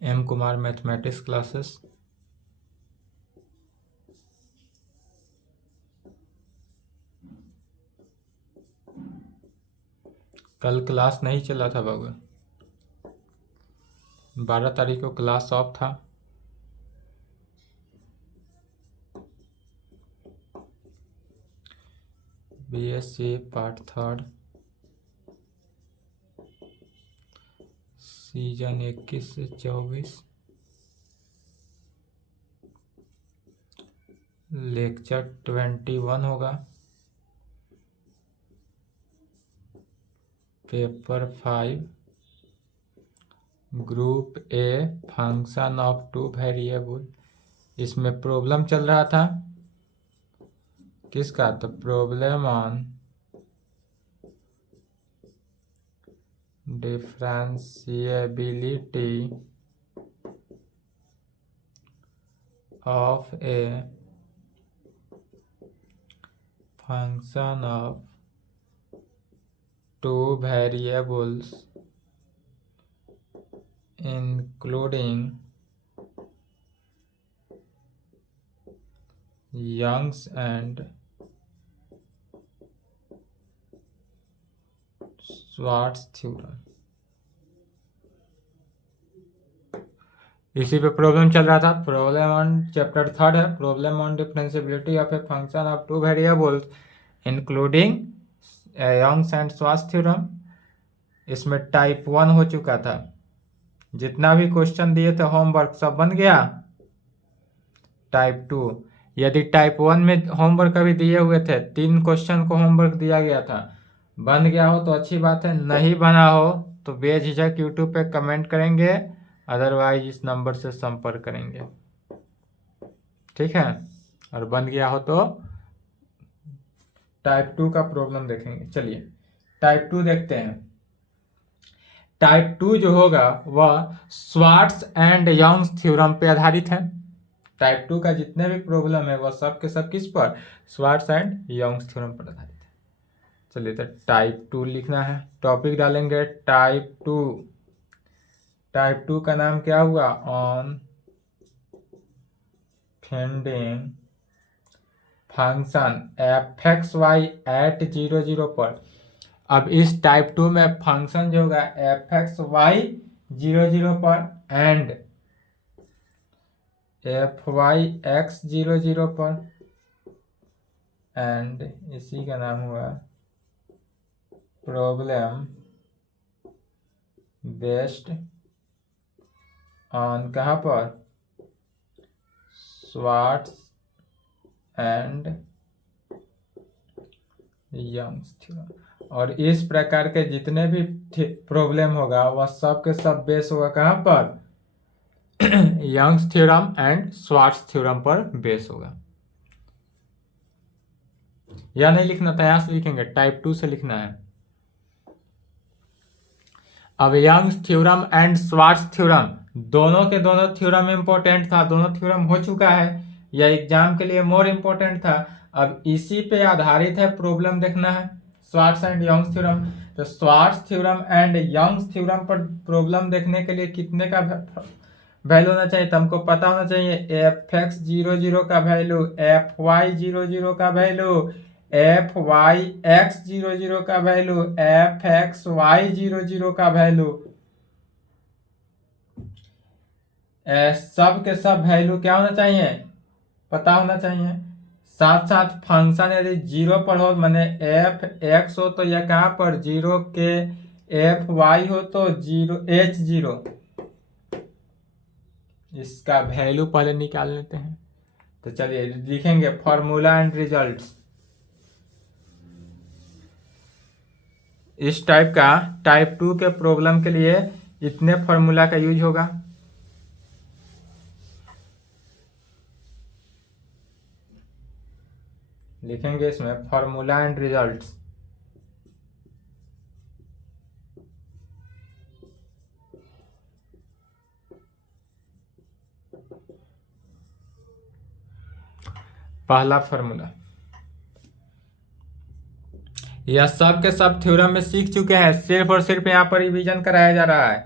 M Kumar mathematics classes. कल class नहीं चला था बाबू, 12 तारीख को क्लास ऑफ था। बीएससी पार्ट 3 सीजन 21 से 24 लेक्चर 21 होगा। Paper 5 group A function of two variable. इसमें प्रॉब्लम चल रहा था किसका, तो problem on differentiability of a function of two variables including Young's and Schwarz theorem. इसी पे प्रॉब्लम चल रहा था। प्रॉब्लम ऑन चैप्टर 3 है, problem on differentiability of a function of two variables including Young's and Schwarz theorem. इसमें type 1 हो चुका था। जितना भी क्वेश्चन दिए थे होमवर्क सब बन गया। टाइप 2, यदि टाइप 1 में होमवर्क अभी दिए हुए थे, 3 क्वेश्चन को होमवर्क दिया गया था, बन गया हो तो अच्छी बात है, नहीं बना हो तो बेझिझक यूट्यूब पे कमेंट करेंगे, अदरवाइज इस नंबर से संपर्क करेंगे, ठीक है। और बन गया हो तो टाइप 2 का प्रॉब्लम देखेंगे। चलिए टाइप 2 देखते हैं। टाइप 2 जो होगा वह श्वार्ट्ज एंड यंग्स थ्योरम पे आधारित है। टाइप 2 का जितने भी प्रॉब्लम है वह सब के सब किस पर, श्वार्ट्ज एंड यंग्स थ्योरम पर आधारित है। चलिए तो टाइप 2 लिखना है, टॉपिक डालेंगे टाइप 2। टाइप 2 का नाम क्या हुआ, on finding function f x y at 0 0 पर। अब इस टाइप 2 में फंक्शन जो होगा एफ एक्स वाई 0 0 पर एंड एफ वाई एक्स 0 0 पर, एंड इसी का नाम हुआ प्रॉब्लम बेस्ड ऑन कहाँ पर, श्वार्ट्ज एंड यंग्स थ्योरम। और इस प्रकार के जितने भी प्रॉब्लम होगा वह सब के सब बेस होगा कहाँ पर, Young's theorem and Schwarz theorem पर बेस होगा। या नहीं लिखना था, यहां से लिखेंगे, टाइप 2 से लिखना है। अब Young's theorem and Schwarz theorem दोनों के दोनों थ्योरम इंपॉर्टेंट था, दोनों थ्योरम हो चुका है, यह एग्जाम के लिए मोर इंपॉर्टेंट था। अब इसी पे आधारित है प्रॉब्लम देखना है, श्वार्ट्ज एंड यंग्स थ्योरम। तो Schwarz theorem and Young's theorem पर प्रॉब्लम देखने के लिए कितने का वैल्यू होना चाहिए, तो हमको पता होना चाहिए एफ एक्स 0 0 का वैल्यू, एफ वाई 0 0 का वैल्यू, एफ वाई एक्स 0 0 का वैल्यू, एफ एक्स वाई 0 0 का वैल्यू, सब के सब वैल्यू क्या होना चाहिए, पता होना चाहिए। साथ साथ फंक्शन यदि 0 पर हो, माने एफ एक्स हो तो यह कहाँ पर 0 के, एफ वाई हो तो 0 एच 0, इसका वैल्यू पहले निकाल लेते हैं। तो चलिए लिखेंगे फॉर्मूला एंड रिजल्ट्स। इस टाइप का टाइप 2 के प्रॉब्लम के लिए इतने फॉर्मूला का यूज होगा। लिखेंगे इसमें फॉर्मूला एंड रिजल्ट्स। पहला फॉर्मूला, यह सब के सब थ्योरम में सीख चुके हैं, सिर्फ और सिर्फ यहाँ पर रिवीजन कराया जा रहा है।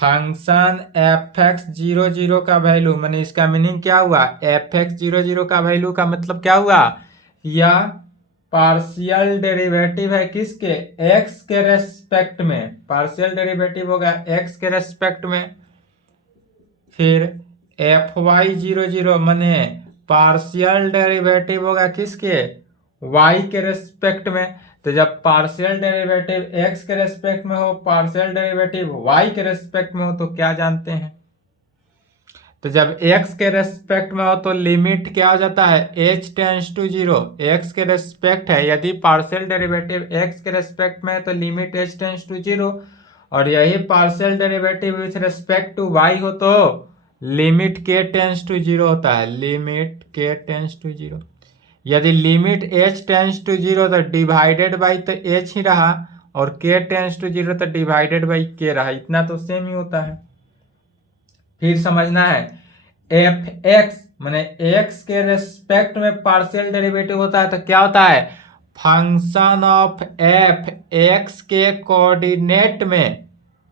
Function f x zero zero का वैल्यू, मैंने इसका मीनिंग क्या हुआ, एफ एक्स जीरो जीरो का वैल्यू का मतलब क्या हुआ, या पार्शियल डेरिवेटिव है किसके, एक्स के रेस्पेक्ट में, पार्शियल डेरिवेटिव होगा एक्स के रेस्पेक्ट में। फिर एफ वाई जीरो जीरो मैंने पार्शियल डेरिवेटिव होगा किसके, वाई के रेस्पेक्ट में। तो जब पार्शियल डेरिवेटिव एक्स के रेस्पेक्ट में हो, पार्शियल डेरिवेटिव वाई के रेस्पेक्ट में हो, तो क्या जानते हैं, तो जब x के रेस्पेक्ट में हो तो लिमिट क्या हो जाता है, h tends to zero, x के रेस्पेक्ट है, यदि पार्शियल डेरिवेटिव x के रेस्पेक्ट में है तो limit h tends to zero, और यही partial derivative with respect to y हो तो limit k tends to zero होता है, limit k tends to zero. यदि limit h tends to zero तो डिवाइडेड बाई तो h ही रहा, और k टेंस टू जीरो तो डिवाइडेड बाई k रहा, इतना तो सेम ही होता है। फिर समझना है एफ एक्स मैंने एक्स के रेस्पेक्ट में पार्शियल डेरिवेटिव होता है तो क्या होता है, फंक्शन ऑफ एफ एक्स के कोऑर्डिनेट में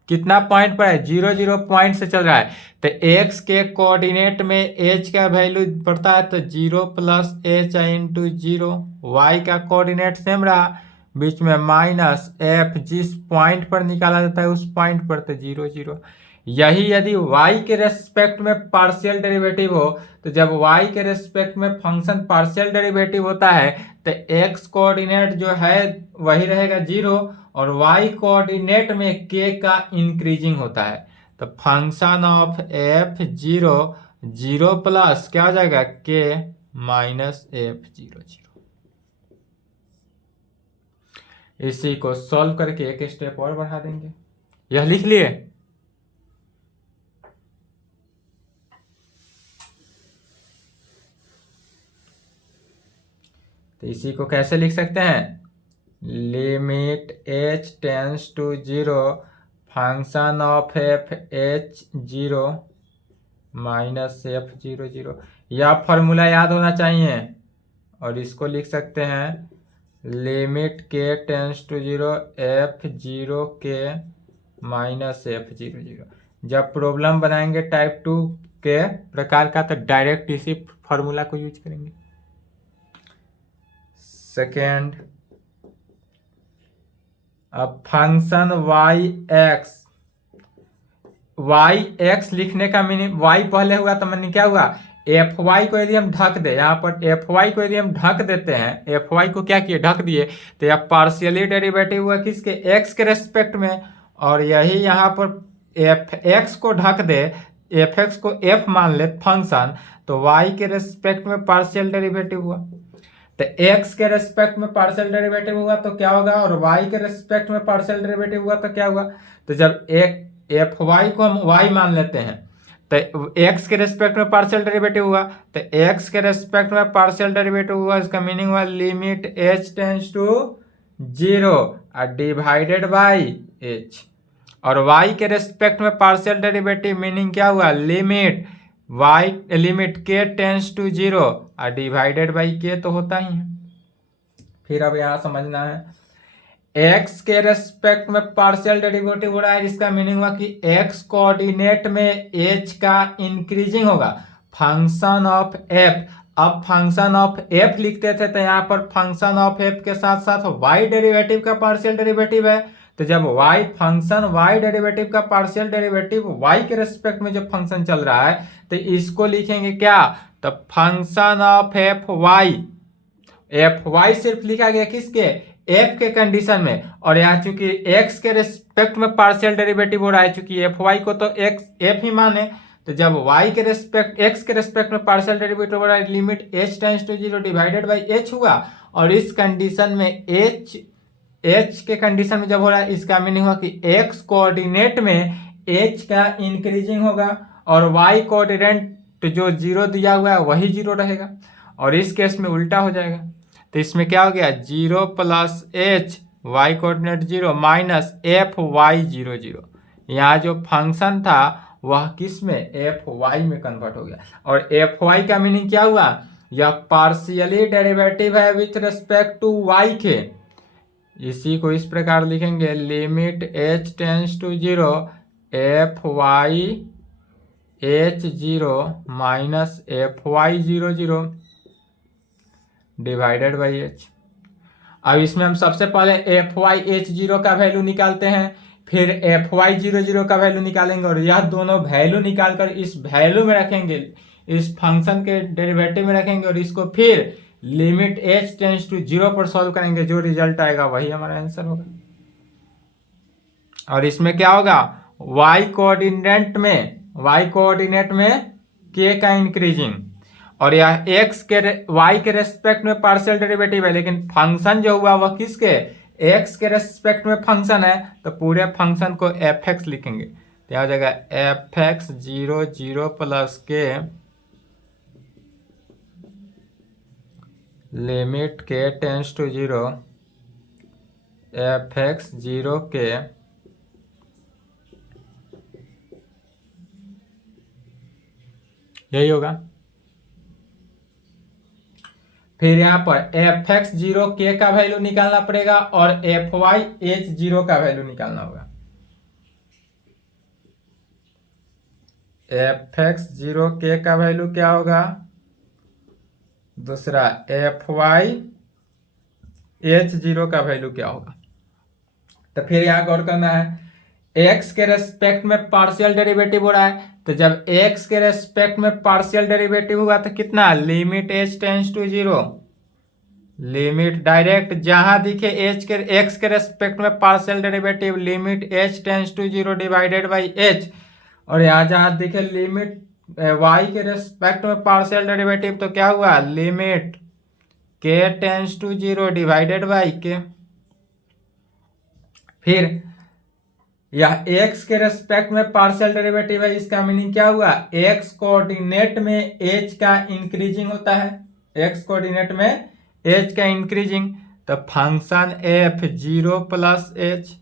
कितना पॉइंट पर है, जीरो जीरो पॉइंट से चल रहा है, तो एक्स के कोऑर्डिनेट में एच का वैल्यू पड़ता है तो zero plus h into zero, y का कोऑर्डिनेट सेम रहा, बीच में माइनस एफ, जिस पॉइंट पर निकाला जाता है उस पॉइंट पर तो जीरो जीरो। यही यदि y के रेस्पेक्ट में पार्शियल डेरिवेटिव हो, तो जब y के रेस्पेक्ट में फंक्शन पार्शियल डेरिवेटिव होता है तो x कोऑर्डिनेट जो है वही रहेगा जीरो, और y कोऑर्डिनेट में k का इंक्रीजिंग होता है, तो function of f zero zero plus क्या हो जाएगा, k minus f zero zero. इसी को सॉल्व करके एक स्टेप और बढ़ा देंगे, यह लिख लिए। तो इसी को कैसे लिख सकते हैं, limit h tends to zero function of f h zero minus f zero zero, यह फॉर्मूला याद होना चाहिए। और इसको लिख सकते हैं limit k tends to zero f zero k minus f zero zero. जब प्रॉब्लम बनाएंगे टाइप 2 के प्रकार का तो डायरेक्ट इसी फॉर्मूला को यूज करेंगे। सेकेंड, अब फंक्शन वाई एक्स लिखने का मीनिंग, वाई पहले हुआ तो मैंने क्या हुआ, एफ वाई को यदि हम ढक दे, यहाँ पर एफ वाई को यदि हम ढक देते हैं, एफ वाई को क्या किए, ढक दिए, तो यह पार्शियली डेरिवेटिव हुआ किसके, एक्स के रेस्पेक्ट में, और यही यहाँ पर एफ एक्स को ढक दे, एफ एक्स को एफ मान ले फंक्शन, तो वाई के रेस्पेक्ट में पार्शियल डेरिवेटिव हुआ, तो x के रेस्पेक्ट में पार्शियल डेरिवेटिव हुआ तो क्या होगा, और y के रेस्पेक्ट में पार्शियल डेरिवेटिव हुआ तो क्या हुआ। तो जब एफ वाई को हम y मान लेते हैं तो x के रेस्पेक्ट में पार्शियल डेरिवेटिव हुआ, तो x के रेस्पेक्ट में पार्शियल डेरिवेटिव हुआ, इसका मीनिंग हुआ limit h tends to zero divided by h, और y के रेस्पेक्ट में पार्शियल डेरिवेटिव मीनिंग क्या हुआ, limit k tends to zero और डिवाइडेड बाई k तो होता ही है। फिर अब यहां समझना है x के रेस्पेक्ट में पार्शियल डेरिवेटिव हो रहा है, इसका मीनिंग हुआ कि x कोऑर्डिनेट में h का इंक्रीजिंग होगा, फंक्शन ऑफ f। अब फंक्शन ऑफ f लिखते थे तो यहाँ पर फंक्शन ऑफ f के साथ साथ y डेरिवेटिव का पार्शियल डेरिवेटिव है, तो जब y फंक्शन y डेरिवेटिव का पार्शियल डेरिवेटिव y के रेस्पेक्ट में जब फंक्शन चल रहा है तो इसको लिखेंगे क्या, तो फंक्शन ऑफ एफ वाई सिर्फ लिखा गया किसके, f के कंडीशन में, और यहाँ चूंकि x के रेस्पेक्ट में पार्शियल डेरिवेटिव हो रहा है, चूंकि एफ वाई को तो f ही माने, तो जब y के रेस्पेक्ट x के रेस्पेक्ट में पार्शियल डेरिवेटिव हो रहा है, limit h tends to zero divided by h हुआ, और इस कंडीशन में h के कंडीशन में जब हो रहा है, इसका मीनिंग हुआ कि x कोऑर्डिनेट में h का इंक्रीजिंग होगा, और y कोऑर्डिनेट जो जीरो दिया हुआ है वही जीरो रहेगा, और इस केस में उल्टा हो जाएगा, तो इसमें क्या हो गया, zero plus h y coordinate zero minus F Y zero zero. यहाँ जो फंक्शन था वह किस में, एफ वाई में कन्वर्ट हो गया, और एफ वाई का मीनिंग क्या हुआ, यह पार्शियली डेरिवेटिव है विथ रिस्पेक्ट टू वाई के। इसी को इस प्रकार लिखेंगे limit h tends to zero f Y H zero minus F Y zero zero divided by h. अब इसमें हम सबसे पहले एफ वाई एच जीरो का वैल्यू निकालते हैं, फिर एफ वाई जीरो जीरो का वैल्यू निकालेंगे और यह दोनों वैल्यू निकालकर इस वैल्यू में रखेंगे, इस फंक्शन के डेरिवेटिव में रखेंगे और इसको फिर limit H tends to zero पर सॉल्व करेंगे। जो रिजल्ट आएगा वही हमारा आंसर होगा। और इसमें क्या होगा, y कोऑर्डिनेट में k का इंक्रीजिंग, और यह x के y के रेस्पेक्ट में पार्शियल डेरिवेटिव है, लेकिन फंक्शन जो हुआ वह किसके, x के रेस्पेक्ट में फंक्शन है, तो पूरे फंक्शन को fx लिखेंगे। तो यह हो जाएगा fx zero zero plus k limit k tends to zero fx zero k यही होगा। फिर यहाँ पर एफ एक्स जीरो के का वैल्यू निकालना पड़ेगा और एफ वाई एच जीरो का वैल्यू निकालना होगा। एफ एक्स जीरो के का वैल्यू क्या होगा, दूसरा एफ वाई एच जीरो का वैल्यू क्या होगा। तो फिर यहाँ गौर करना है, एक्स के रेस्पेक्ट में पार्शियल डेरिवेटिव हो रहा है, तो जब एक्स के रेस्पेक्ट में पार्शियल डेरिवेटिव हुआ तो कितना, limit H tends to zero, limit direct जहां दिखे एच के एक्स के रेस्पेक्ट में partial derivative limit H tends to zero divided by h, और यहाँ जहां दिखे लिमिट वाई के रेस्पेक्ट में पार्शियल डेरिवेटिव तो क्या हुआ, limit k tends to zero divided by k. फिर यह x के रेस्पेक्ट में पार्शियल डेरिवेटिव है, इसका मीनिंग क्या हुआ, x कोऑर्डिनेट में h का इंक्रीजिंग होता है, x कोऑर्डिनेट में h का इंक्रीजिंग, तो function f zero plus h,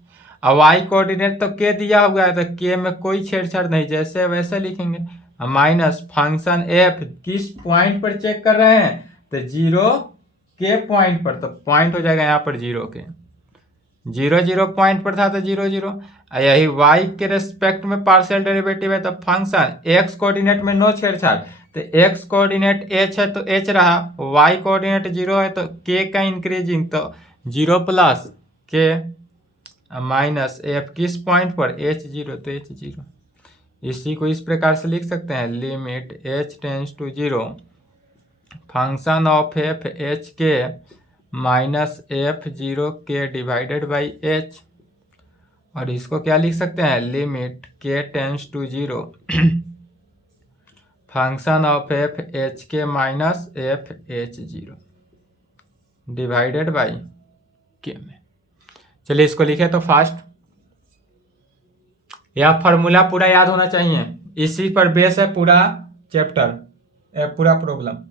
और y कोऑर्डिनेट तो k दिया हुआ है, तो k में कोई छेड़छाड़ नहीं, जैसे वैसे लिखेंगे, माइनस फंक्शन f किस पॉइंट पर चेक कर रहे हैं, तो जीरो के पॉइंट पर, तो पॉइंट हो जाएगा यहाँ पर जीरो के, जीरो जीरो पॉइंट पर था तो जीरो जीरो। यही y के रेस्पेक्ट में पार्शियल डेरिवेटिव है, तो फंक्शन x कोऑर्डिनेट में नो छेड़छाड़, तो x कोऑर्डिनेट h है तो h रहा, y कोऑर्डिनेट जीरो है तो k का इंक्रीजिंग, तो zero plus k minus f किस पॉइंट पर, h जीरो, तो h जीरो। इसी को इस प्रकार से लिख सकते हैं, limit h tends to zero function of f h के माइनस एफ जीरो के डिवाइडेड बाई एच, और इसको क्या लिख सकते हैं, limit k tends to zero function of f h के minus f h zero divided by k में। चलिए इसको लिखे तो फास्ट, यह फॉर्मूला पूरा याद होना चाहिए, इसी पर बेस है पूरा चैप्टर, पूरा प्रॉब्लम।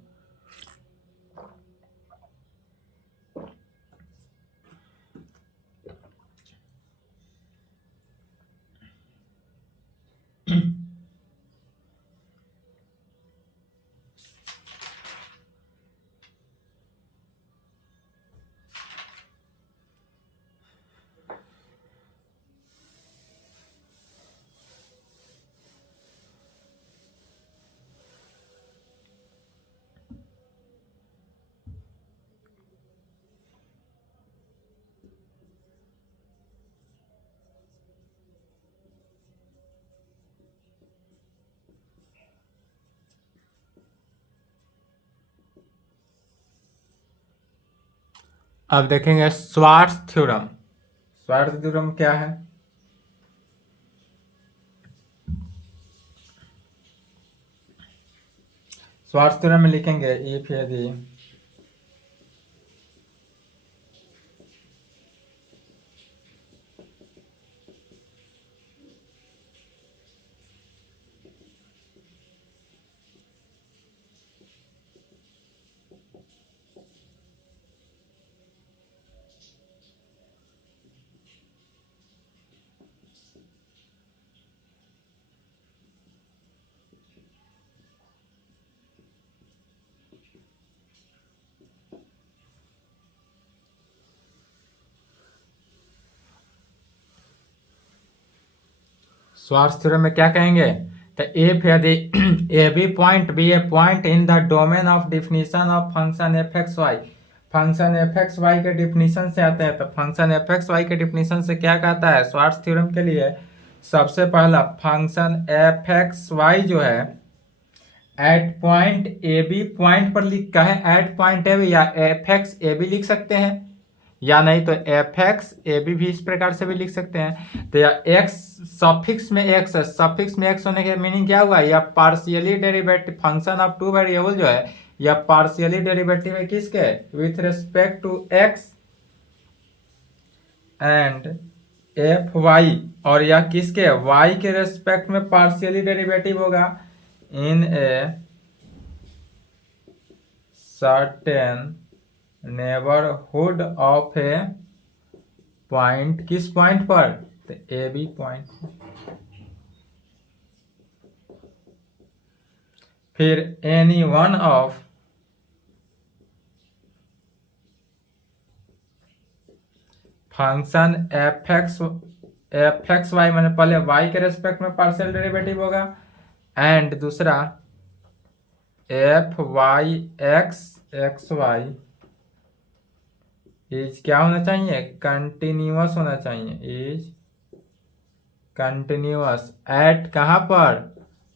अब देखेंगे स्वार्ट्ज थ्योरम। स्वार्ट्ज थ्योरम क्या है, स्वार्ट्ज थ्योरम में लिखेंगे इफ यदि स्वार्थ थ्योरम में क्या कहेंगे, तो इफ यदि a B point b a point in the domain of definition of function f x y, function f x y के डिफिनीशन से आते हैं, तो फंक्शन एफ एक्स वाई के डिफिनीशन से क्या कहता है स्वार्थ थ्योरम के लिए, सबसे पहला फंक्शन एफ एक्स वाई जो है at point a B, point पर लिखा है एट पॉइंट ए बी, या एफ एक्स ए बी लिख सकते हैं, या नहीं तो एफ एक्स ए बी भी इस प्रकार से भी लिख सकते हैं। तो या एक्स सफिक्स में एक्स है, सफिक्स में एक्स होने के मीनिंग क्या हुआ, या partially derivative function of two variable जो है, या पार्शियली डेरिवेटिव है किसके, with respect to x and f y, और या किसके वाई के रेस्पेक्ट में पार्शियली डेरिवेटिव होगा in a certain neighbourhood of a point, किस पॉइंट पर, तो ए बी पॉइंट। फिर any one of function f x y, मैंने पहले वाई के रेस्पेक्ट में पार्शियल डेरिवेटिव होगा, एंड दूसरा f Y x x y is क्या होना चाहिए, कंटिन्यूअस होना चाहिए, इज कंटिन्यूअस एट कहाँ पर,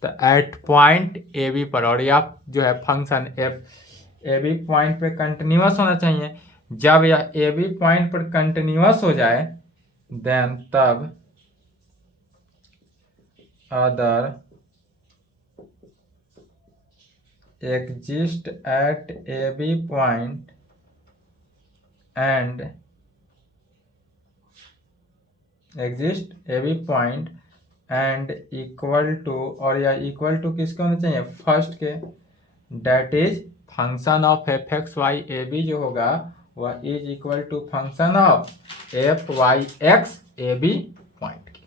तो एट पॉइंट ए बी पर, और यह जो है function f a B point पे कंटिन्यूअस होना चाहिए। जब यह ए बी पॉइंट पर कंटिन्यूअस हो जाए देन तब other exist at AB point and exist AB point and equal to, और या इक्वल टू किसके होना चाहिए, फर्स्ट के, that is function of f x y A b जो होगा वह is equal to function of f Y x A B point की।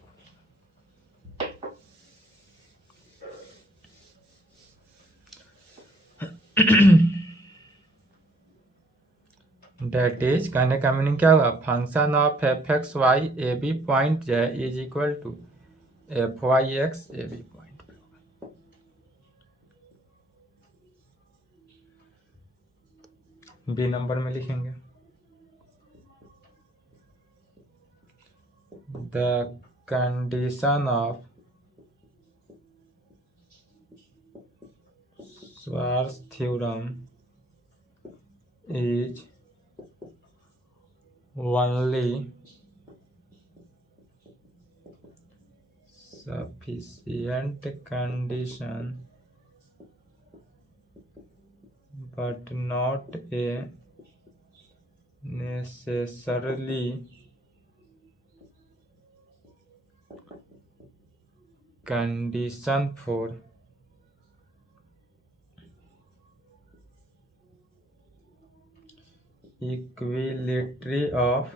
डेट इज कहने का मीनिंग क्या हुआ, function of f x y A B point जो है is equal to f Y x A B point. B number में लिखेंगे the condition of Schwarz theorem is only sufficient condition but not a necessarily condition for equality of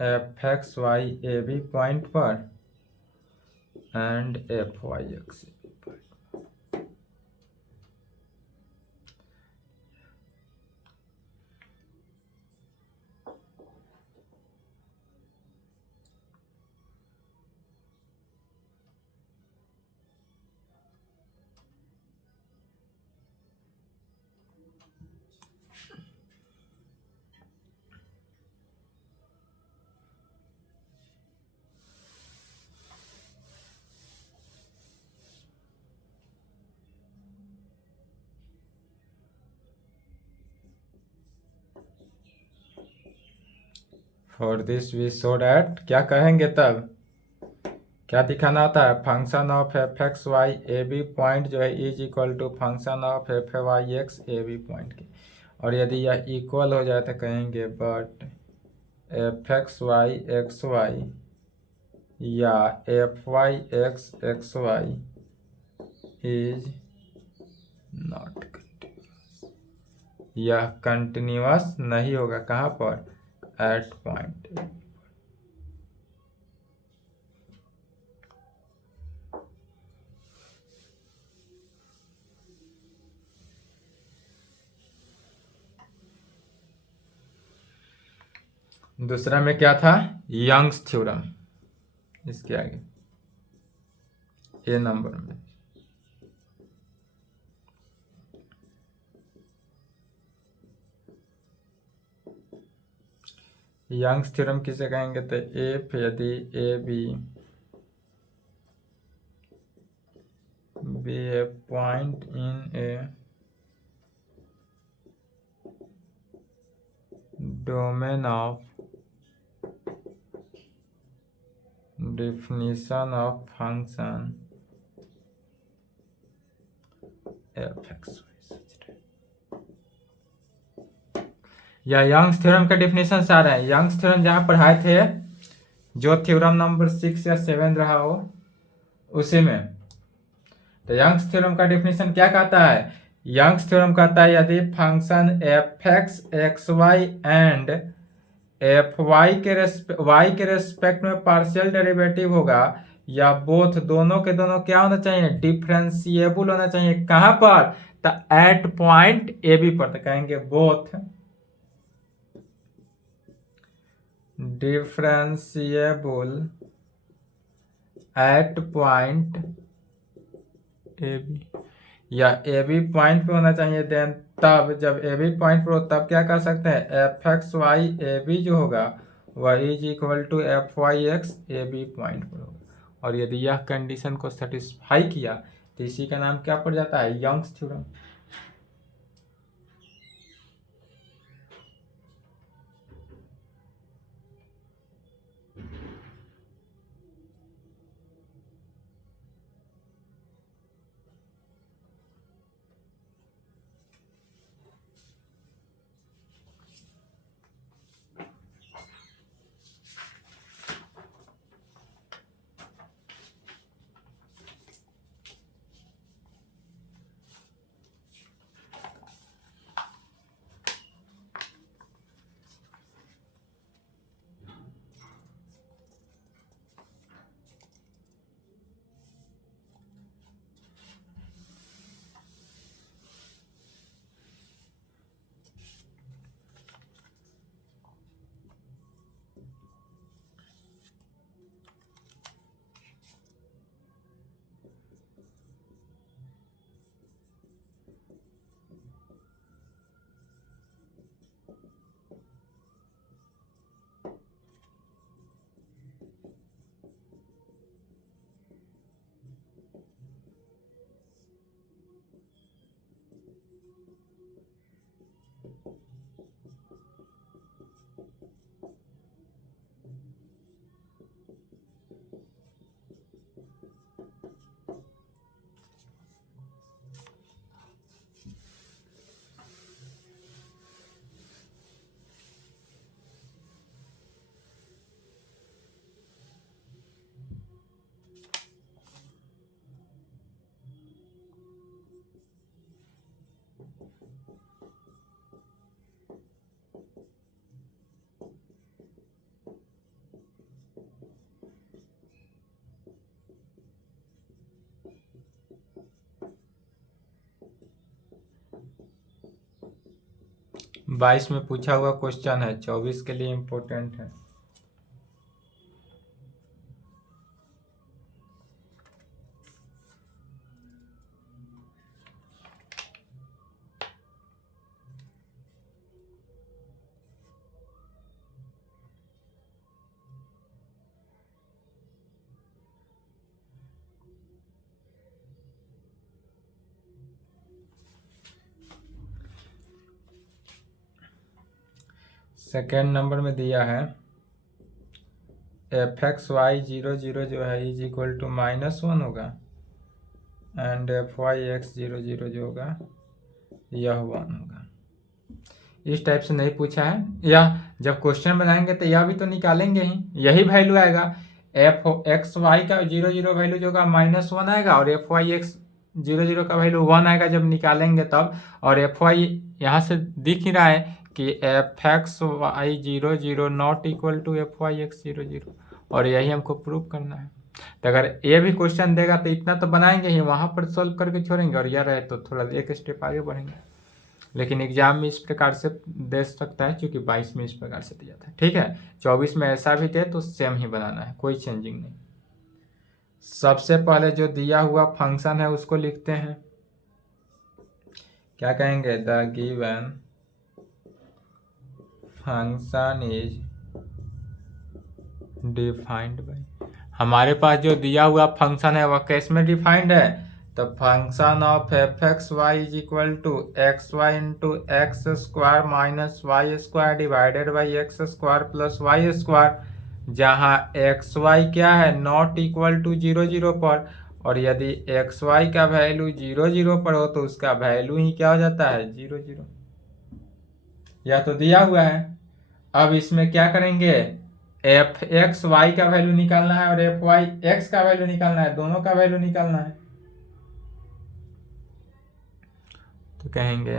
f x y A B point पर and f Y x A B point. For this we show that, क्या कहेंगे तब, क्या दिखाना होता है, function of f x y A B point जो है is equal to function of f Y x A B point की, और यदि यह इक्वल हो जाए तो कहेंगे बट एफ एक्स वाई या f Y x y is not continuous, यह कंटिन्यूअस नहीं होगा कहाँ पर, एट पॉइंट। दूसरा में क्या था, यंग्स थ्योरम, इसके आगे ए नंबर में। यंग्स थ्योरम किसे कहेंगे? तो एफ यदि a b be a point in a domain of definition of function fx। या यंग्स थ्योरम का डेफिनेशन आ रहा है। यंग्स थ्योरम जहाँ पढ़ाए थे, जो थ्योरम नंबर 6 या 7 रहा हो उसी में। तो यंग्स थ्योरम का डेफिनेशन क्या कहता है? यंग्स थ्योरम कहता है यदि function f x x y and f y के रेस्पेक्ट में पार्शियल डेरिवेटिव होगा, या बोथ दोनों के दोनों क्या होना चाहिए? डिफरेंशिएबल होना चाहिए। कहां पर? तो एट पॉइंट ए बी पर। तो कहेंगे both differentiable at point a b, या ए बी पॉइंट पे होना चाहिए। देन तब जब ए बी पॉइंट पर हो तब क्या कर सकते हैं? एफ एक्स वाई ए बी जो होगा वह is equal to f Y x A B point पर होगा। और यदि यह कंडीशन को सेटिस्फाई किया तो इसी का नाम क्या पड़ जाता है? Young's theorem. बाईस में पूछा हुआ क्वेश्चन है, 24 के लिए इम्पोर्टेंट है। सेकेंड नंबर में दिया है एफ एक्स वाई 0 0 जो है इज इक्वल टू -1 होगा, एंड एफ वाई एक्स 0 0 जो होगा यह 1 होगा। इस टाइप से नहीं पूछा है, या जब क्वेश्चन बनाएंगे तो यह भी तो निकालेंगे ही, यही वैल्यू आएगा। एफ एक्स वाई का 0 0 वैल्यू जो होगा -1 आएगा, और एफ वाई एक्स 0 0 का वैल्यू 1 आएगा जब निकालेंगे तब। और एफ वाई यहाँ से दिख ही रहा है कि f x y 0 0 not equal to f Y x 0 0, और यही हमको प्रूव करना है। तो अगर ये भी क्वेश्चन देगा तो इतना तो बनाएंगे ही, वहाँ पर सॉल्व करके छोड़ेंगे, और यह रहे तो थोड़ा एक स्टेप आगे बढ़ेंगे। लेकिन एग्जाम में इस प्रकार से दे सकता है, क्योंकि 22 में इस प्रकार से दिया था। ठीक है, 24 में ऐसा भी दे तो सेम ही बनाना है, कोई चेंजिंग नहीं। सबसे पहले जो दिया हुआ फंक्शन है उसको लिखते हैं। क्या कहेंगे? The given function is defined by. हमारे पास जो दिया हुआ फंक्शन है वह कैसे में डिफाइंड है? तो function of f x y is equal to x y into x square minus y square divided by x square plus y square, जहाँ एक्स वाई क्या है? नॉट इक्वल टू 0 0 पर, और यदि एक्स वाई का value 0 0 पर हो तो उसका वैल्यू ही क्या हो जाता है? 0 0। यह तो दिया हुआ है। अब इसमें क्या करेंगे? एफ एक्स वाई का वैल्यू निकालना है और एफ वाई एक्स का वैल्यू निकालना है, दोनों का वैल्यू निकालना है। तो कहेंगे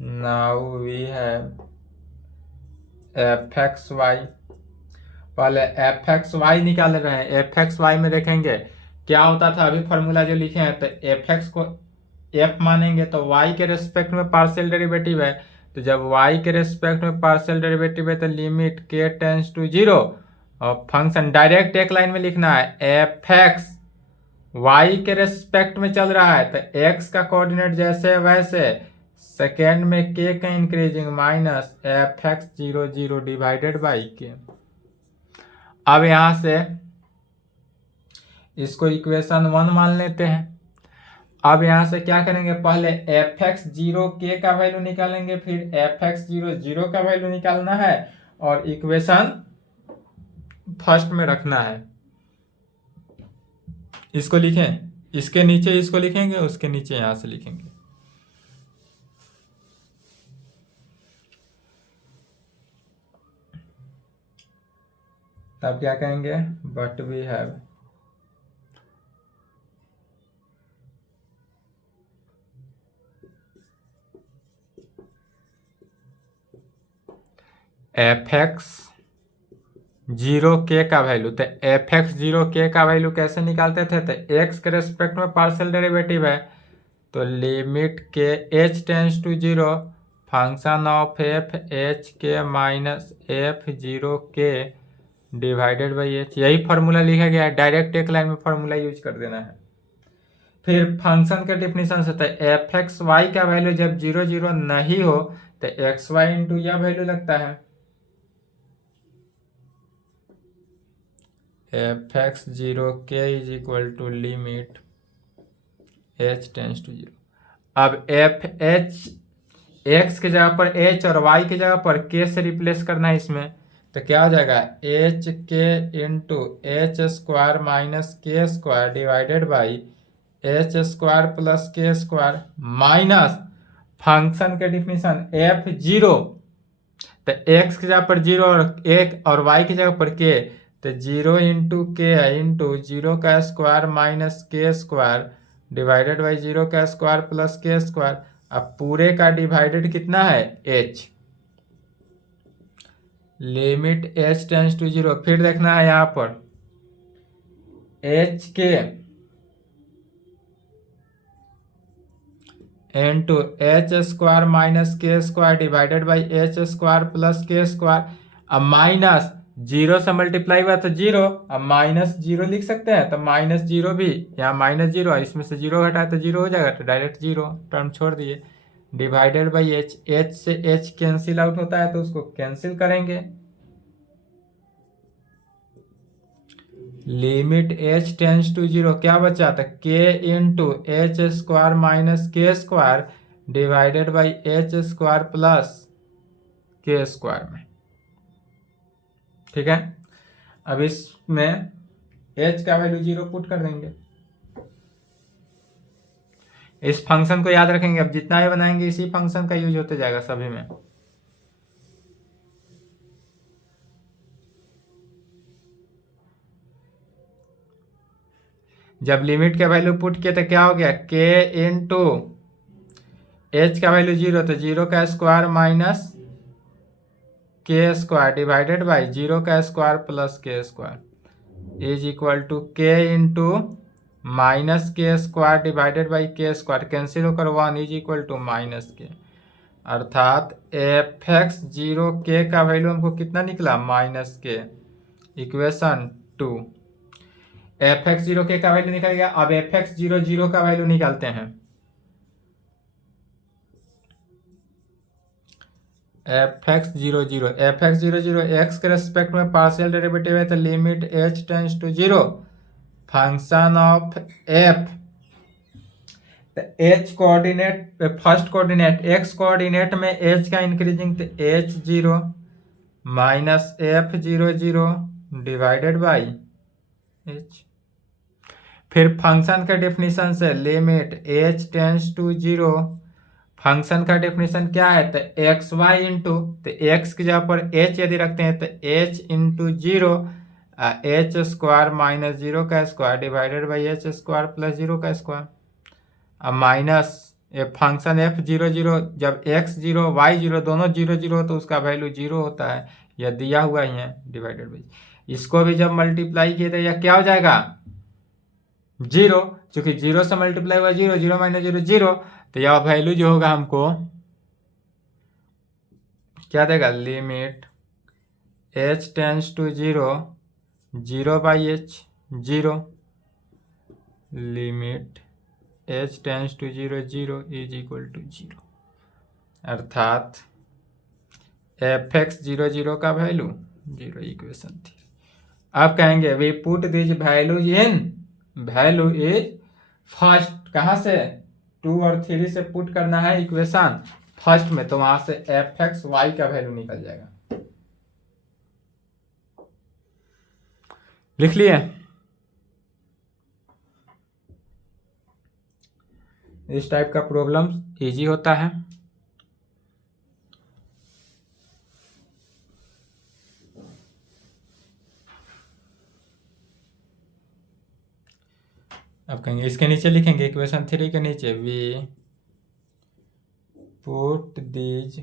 now we have f x y. पहले एफ एक्स वाई निकाल रहे हैं। एफ एक्स वाई में देखेंगे क्या होता था, अभी फॉर्मूला जो लिखे हैं, तो एफ एक्स को एफ मानेंगे तो वाई के रेस्पेक्ट में पार्शियल डेरिवेटिव है, तो जब वाई के रेस्पेक्ट में पार्शियल डेरिवेटिव है तो लिमिट के टेंस टू 0, और फंक्शन डायरेक्ट एक लाइन में लिखना है। एफ एक्स वाई के रेस्पेक्ट में चल रहा है तो एक्स का कोऑर्डिनेट जैसे वैसे, सेकेंड में के का increasing minus F x 0 0 divided by के। अब यहां से इसको इक्वेशन 1 मान लेते हैं। अब यहां से क्या करेंगे? पहले एफ एक्स 0 के का वैल्यू निकालेंगे, फिर एफ एक्स 0 0 का वैल्यू निकालना है और इक्वेशन फर्स्ट में रखना है। इसको लिखें, इसके नीचे इसको लिखेंगे, उसके नीचे यहां से लिखेंगे। तब क्या कहेंगे? But we have f x 0 k का वैल्यू, तो एफ एक्स 0 के का वैल्यू कैसे निकालते थे? तो एक्स के रेस्पेक्ट में पार्शियल डेरिवेटिव है, तो लिमिट के h tends to 0 function of f h के minus f 0 k divided by h. यही फार्मूला लिखा गया है, डायरेक्ट एक लाइन में फार्मूला यूज कर देना है। फिर फंक्शन के डिफिनीशन से एफ एक्स वाई का वैल्यू जब 0 0 नहीं हो तो एक्स वाई इंटू यह वैल्यू लगता है f x 0 k is equal to limit H tends to 0। अब एफ एच एक्स के जगह पर एच और वाई की जगह पर के से रिप्लेस करना है इसमें, तो क्या हो जाएगा? एच के into h square minus k square divided by h square plus k square minus function के डिफिनीशन एफ 0, तो एक्स की जगह पर 0 और एक और वाई की जगह पर के, तो 0 इंटू के इंटू 0 का square minus k square divided by 0 का स्क्वायर प्लस के स्क्वायर। अब पूरे का डिवाइडेड कितना है? h। Limit h tends to 0, फिर देखना है यहां पर h k into h square minus k square divided by h square plus k square. अब माइनस 0 से मल्टीप्लाई हुआ तो 0, अब माइनस 0 लिख सकते हैं, तो माइनस 0 भी यहाँ माइनस 0, इसमें से 0 घटाए तो 0 हो जाएगा, तो डायरेक्ट 0 टर्म छोड़ दिए डिवाइडेड बाई एच। एच से एच कैंसिल आउट होता है तो उसको कैंसिल करेंगे। लिमिट एच टेंस टू 0 क्या बचा? तो के into h square minus k square divided by h square plus k square में। ठीक है, अब इसमें h का वैल्यू 0 पुट कर देंगे। इस फंक्शन को याद रखेंगे, अब जितना भी बनाएंगे इसी फंक्शन का यूज होते जाएगा सभी में। जब लिमिट का वैल्यू पुट किया तो क्या हो गया? के इंटू एच का वैल्यू 0, तो 0 का square minus k square divided by 0 का square plus k square is equal to के into minus k square divided by के स्क्वायर, कैंसिल होकर 1 इज इक्वल टू माइनस के, अर्थात एफ एक्स 0 के का वैल्यू हमको कितना निकला? माइनस के। इक्वेशन 2। एफ एक्स जीरो के का वैल्यू निकल गया। अब एफ एक्स जीरो जीरो का वैल्यू निकालते हैं। F x zero zero x के रेस्पेक्ट में पार्शियल डेरिवेटिव है तो limit H tends to zero function of f. H coordinate first coordinate x coordinate में एच का इंक्रीजिंग तो h zero minus f zero zero divided by h. फिर function का definition से limit H tends to zero, function का definition क्या है तो एक्स वाई इंटू, तो एक्स की जगह पर एच यदि रखते हैं तो h into zero h square minus zero का square divided by h square plus zero का स्क्वायर। अब minus function f zero zero, जब एक्स जीरो वाई जीरो दोनों जीरो जीरो तो उसका वैल्यू जीरो होता है, यह दिया हुआ ही है डिवाइडेड बाई। इसको भी जब मल्टीप्लाई किए तो यह क्या हो जाएगा जीरो, क्योंकि जीरो से मल्टीप्लाई हुआ zero, zero minus zero zero, तो यह वैल्यू जो होगा हमको क्या देगा limit H tends to zero zero by h zero, limit H tends to zero zero is equal to zero, अर्थात एफ एक्स जीरो जीरो का वैल्यू जीरो। इक्वेशन 3। अब कहेंगे we put this value in value is first, कहाँ से 2 और 3 से put करना है इक्वेशन फर्स्ट में, तो वहां से एफ एक्स वाई का वैल्यू निकल जाएगा। लिख लिए। इस टाइप का प्रॉब्लम इजी होता है। अब कहेंगे इसके नीचे लिखेंगे इक्वेशन 3 के नीचे वी पुट दीज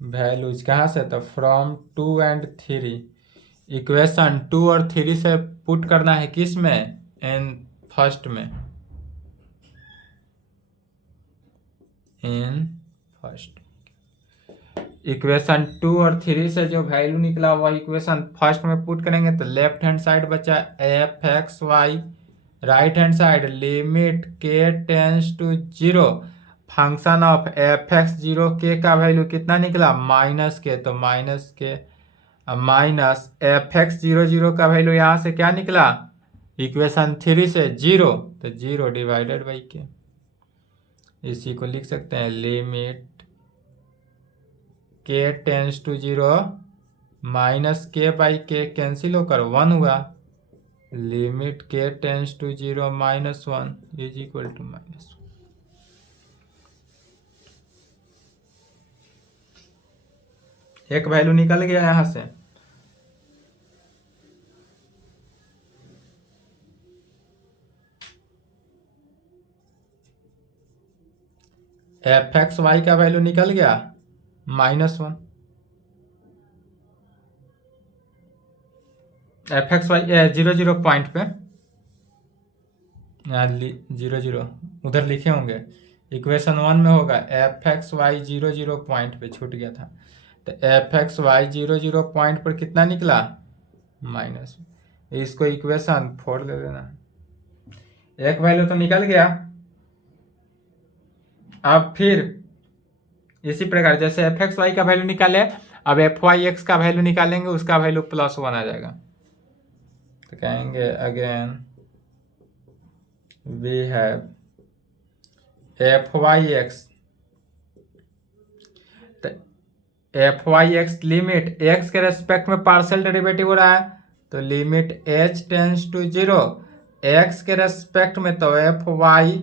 वैल्यूज, कहाँ से तो फ्रॉम 2 एंड 3, इक्वेशन 2 और 3 से पुट करना है किस में इन फर्स्ट में, इन फर्स्ट। इक्वेशन 2 और 3 से जो वैल्यू निकला वह इक्वेशन फर्स्ट में पुट करेंगे तो लेफ्ट हैंड साइड बचा f x y, right hand side limit k tends to zero function of f x zero के का वैल्यू कितना निकला माइनस के, तो माइनस के minus F x zero zero का वैल्यू यहाँ से क्या निकला इक्वेशन 3 से जीरो, तो जीरो डिवाइडेड बाई के। इसी को लिख सकते हैं limit k tends to zero minus k by k cancel होकर 1 हुआ, limit k tends to zero minus 1 is equal to minus 1। एक वैल्यू निकल गया यहां से। एफ एक्स वाई का वैल्यू निकल गया -1, f x y zero zero point पे जीरो जीरो उधर लिखे होंगे, इक्वेशन 1 में होगा f x y zero zero point पे छूट गया था, तो f x y zero zero point पर कितना निकला माइनस, इसको इक्वेशन 4 ले लेना। एक वैल्यू तो निकल गया। अब फिर इसी प्रकार जैसे एफ एक्स वाई का वैल्यू निकाले, अब एफ वाई एक्स का वैल्यू निकालेंगे, उसका वैल्यू +1 आ जाएगा, तो कहेंगे again we have F Y X, तो F Y X limit X के रेस्पेक्ट में पार्शियल डेरिवेटिव हो रहा है, तो limit H tends to zero x के रेस्पेक्ट में, तो F Y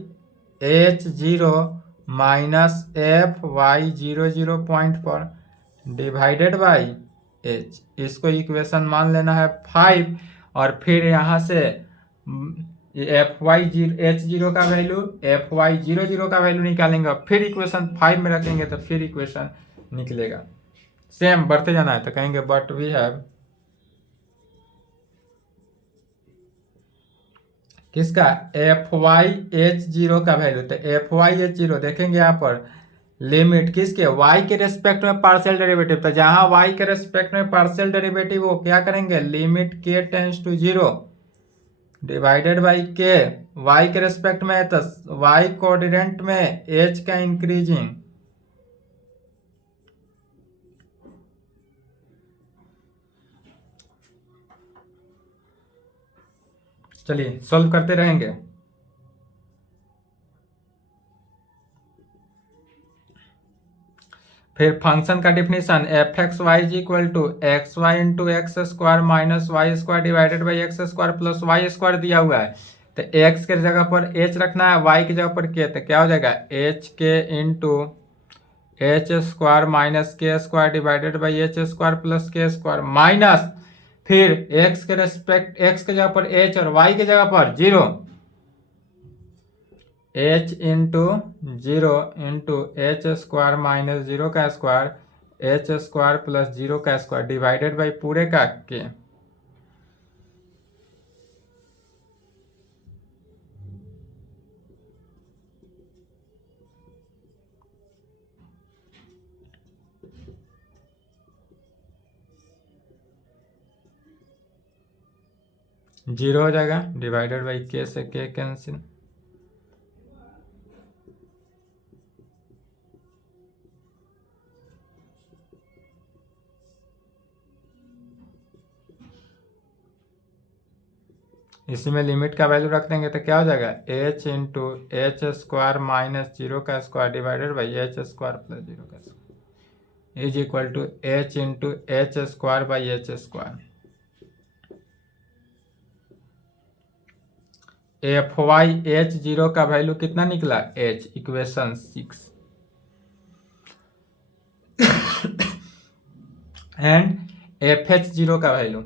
H zero minus F Y zero zero point पर डिवाइडेड बाई एच, इसको इक्वेशन मान लेना है 5, और फिर यहाँ से F Y zero H zero का value F Y zero zero का वैल्यू निकालेंगे, फिर इक्वेशन 5 में रखेंगे तो फिर इक्वेशन निकलेगा, सेम बढ़ते जाना है। तो कहेंगे बट वी हैव किसका एफ वाई एच जीरो का वैल्यू, तो एफ वाई एच जीरो देखेंगे यहाँ पर लिमिट किसके, y के रेस्पेक्ट में पार्शियल डेरिवेटिव, तो जहां y के रेस्पेक्ट में पार्शियल डेरिवेटिव हो क्या करेंगे, limit k tends to 0 divided by k, y के रेस्पेक्ट में है तो y कोऑर्डिनेट में h का इंक्रीजिंग, चलिए सॉल्व करते रहेंगे। फिर फंक्शन का definition f x y is equal to x y into x square minus y square divided by x square plus y square दिया हुआ है, तो एक्स के जगह पर एच रखना है, वाई की जगह पर के, तो क्या हो जाएगा एच के into h square minus k square divided by h square plus k square minus, फिर एक्स के रेस्पेक्ट एक्स के जगह पर एच और वाई की जगह पर 0, H into 0 into h square minus 0 का स्क्वायर एच स्क्वायर प्लस 0 का स्क्वायर डिवाइडेड बाई पूरे का के, जीरो हो जाएगा डिवाइडेड बाई के से के कैंसिल, इसी में लिमिट का वैल्यू रख देंगे तो क्या हो जाएगा h into h square minus 0 का square divided by h square plus 0 का square is equal to h into h square by h square. F Y h 0 का वैल्यू कितना निकला h, equation 6, and f h 0 का value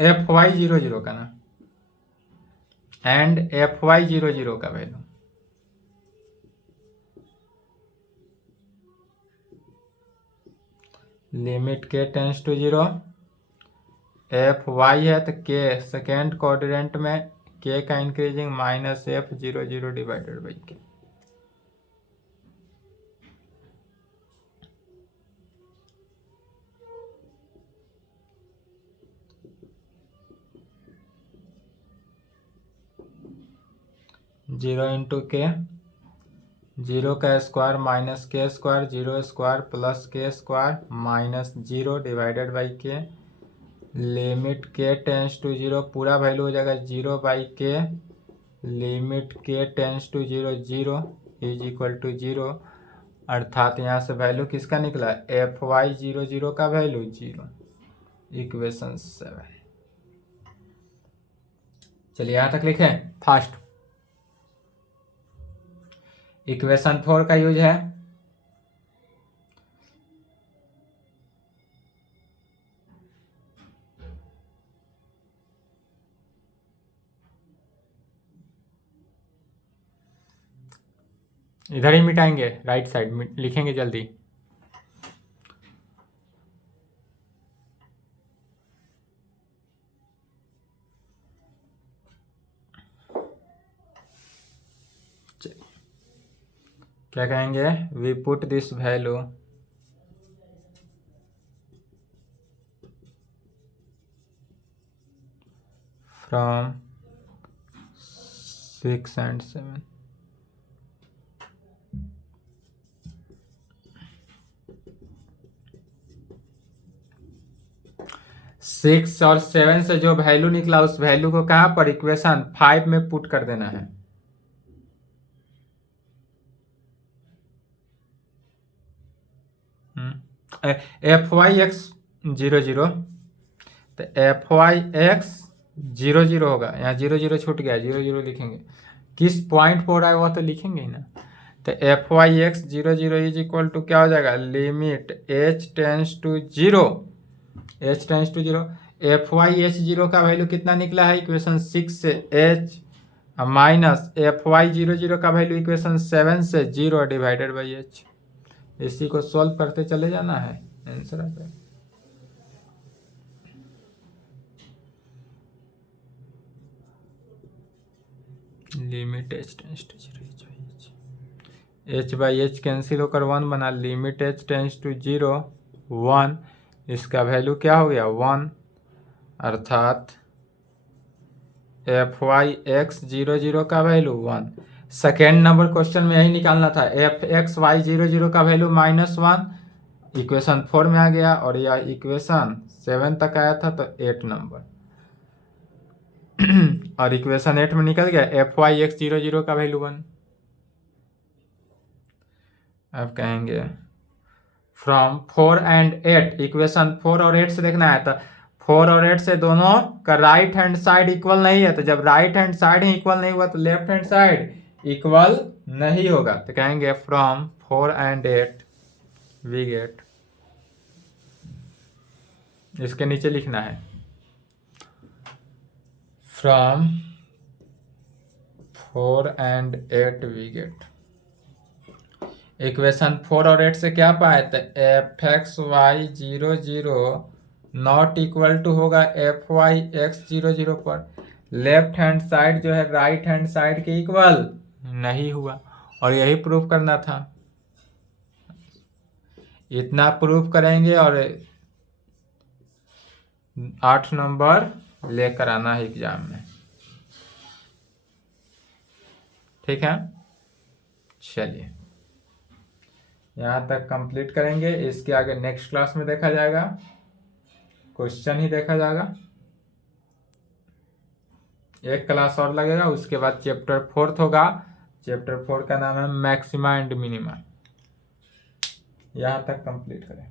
F Y 0 का ना, and f Y 0 का value limit k tends to 0, f Y है तो के सेकेंड कोऑर्डिनेट में के का increasing minus f 0 divided by के, जीरो इंटू के 0 का square minus k square 0 square plus k square minus 0 divided by k, limit k tends to 0 पूरा वैल्यू हो जाएगा 0 by k, limit k tends to 0 is equal to 0, अर्थात यहाँ से value किसका निकला एफ वाई 0 का वैल्यू 0, इक्वेशन 7। चलिए यहाँ तक लिखें फास्ट। इक्वेशन 4 का यूज है इधर ही मिटाएंगे, राइट साइड लिखेंगे जल्दी। क्या कहेंगे, we put this value from 6 and 7, six और 7 से जो वैल्यू निकला उस वैल्यू को कहां पर इक्वेशन 5 में पुट कर देना है। एफ वाई एक्स 0 तो एफ वाई एक्स 0 होगा, यहाँ 0 छूट गया 0 लिखेंगे, किस पॉइंट पर हो रहा है वह तो लिखेंगे ही ना, तो F Y x 0 is equal to क्या हो जाएगा limit H tends to 0 f Y h 0 का वैल्यू कितना निकला है इक्वेशन 6 से एच माइनस एफ वाई 0 का वैल्यू इक्वेशन 7 से 0 डिवाइडेड बाई एच, इसी को सॉल्व करते चले जाना है, आंसर आ जाएगा। Limit H tends to zero, h by h cancel होकर 1 बना, लिमिट एच टेंस टू 0 1, इसका वैल्यू क्या हो गया 1, अर्थात एफ वाई एक्स 0 का वैल्यू 1। सेकेंड नंबर क्वेश्चन में यही निकालना था, एफ एक्स वाई 0 का वैल्यू -1, इक्वेशन 4 में आ गया, और यह इक्वेशन 7 तक आया था तो 8 नंबर और इक्वेशन 8 में निकल गया एफ वाई एक्स 0 का वैल्यू 1। अब कहेंगे फ्रॉम 4 एंड 8, इक्वेशन 4 और 8 से देखना है, तो 4 और 8 से दोनों का राइट हैंड साइड इक्वल नहीं है, तो जब राइट हैंड साइड ही इक्वल नहीं हुआ तो लेफ्ट हैंड साइड इक्वल नहीं होगा, तो कहेंगे फ्रॉम 4 एंड 8 वी गेट, इसके नीचे लिखना है from 4 and 8 we get. Equation 4 और 8 से क्या पाए, तो f x y 0 not equal to होगा एफ वाई एक्स 0 पर, लेफ्ट हैंड साइड जो है राइट हैंड साइड के इक्वल नहीं हुआ, और यही प्रूफ करना था। इतना प्रूफ करेंगे और 8 नंबर लेकर आना है एग्जाम में, ठीक है। चलिए यहाँ तक कंप्लीट करेंगे, इसके आगे नेक्स्ट क्लास में देखा जाएगा, क्वेश्चन ही देखा जाएगा। एक क्लास और लगेगा, उसके बाद चैप्टर 4 होगा, चैप्टर 4 का नाम है मैक्सिमा एंड मिनिमा। यहाँ तक कंप्लीट करें।